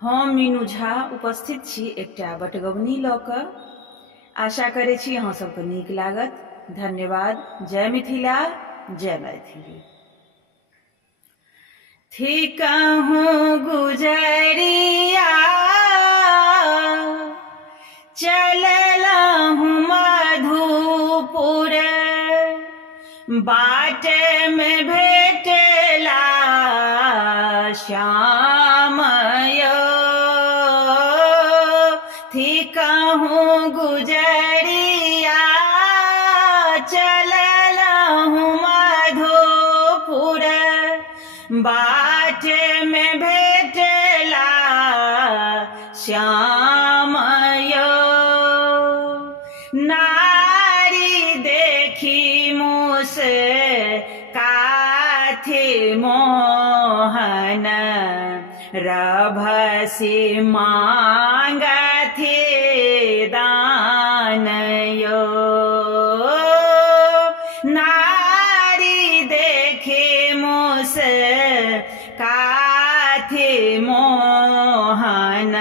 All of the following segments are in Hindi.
हम मीनू झा उपस्थित छी एकटा बटगबनी लऽ कऽ। आशा करै छी अहाँ सबके नीक लागत। धन्यवाद। जय मिथिला, जय मैथिली। थी कहूँ गुजरिया चललहुँ मधुपुर, बाट में भेटला श्याम यौ। थी कहूँ गुजरिया चललहुँ मधुपुर, बाट में भेटला श्याम यौ। नारी देखी मुस्काथि मोहन, रभसी मांगथि दान यो। नारी देखी मुस्काथि मोहन,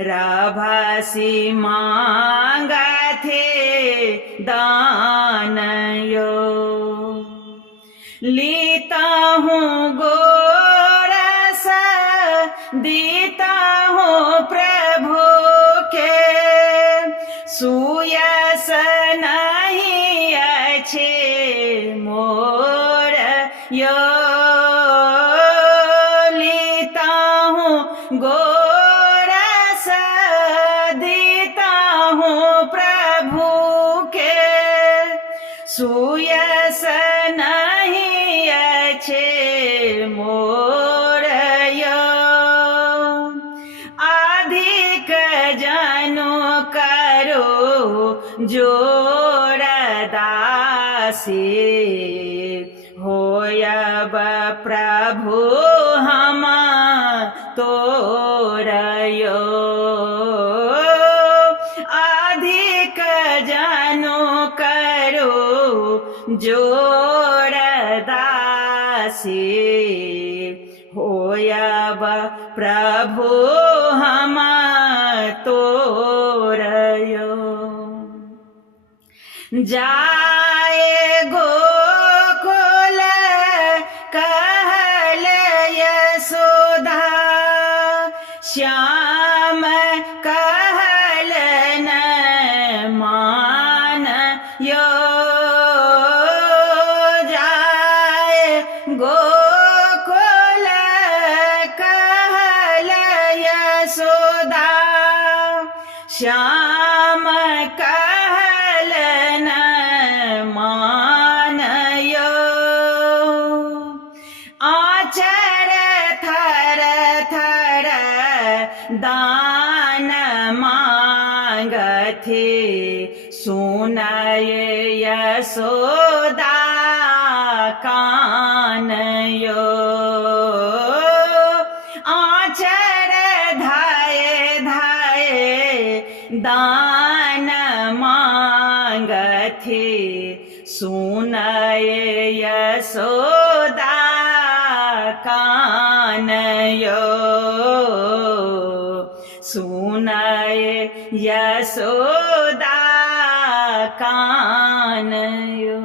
रभसी मांगथि दान यो। लीता हूँ गोरस दीता हूँ प्रभु के, सुयस नहीं अच्छे मोर यो। लीता हूँ गोरस दीता हूँ प्रभु के, सुयस नहीं अच्छे मोर यो। अधिक जनु करो जोर दासी, होयब प्रभु हम तोर यो। अधिक जनु करो जोर दासी, होयब प्रभु हम तोर यो। जाए गोकुल कहल यशोदा, श्याम कहल न मान यो। जाए गोकुल कहल यशोदा, श्याम कहल न मान यो। आचर थर थर दान मांगथि, सुनय यशोदा कान यो। आचर धाये धाये दान मांगथि, सुनय यशोदा कान यो। सुनय यशोदा कान यो।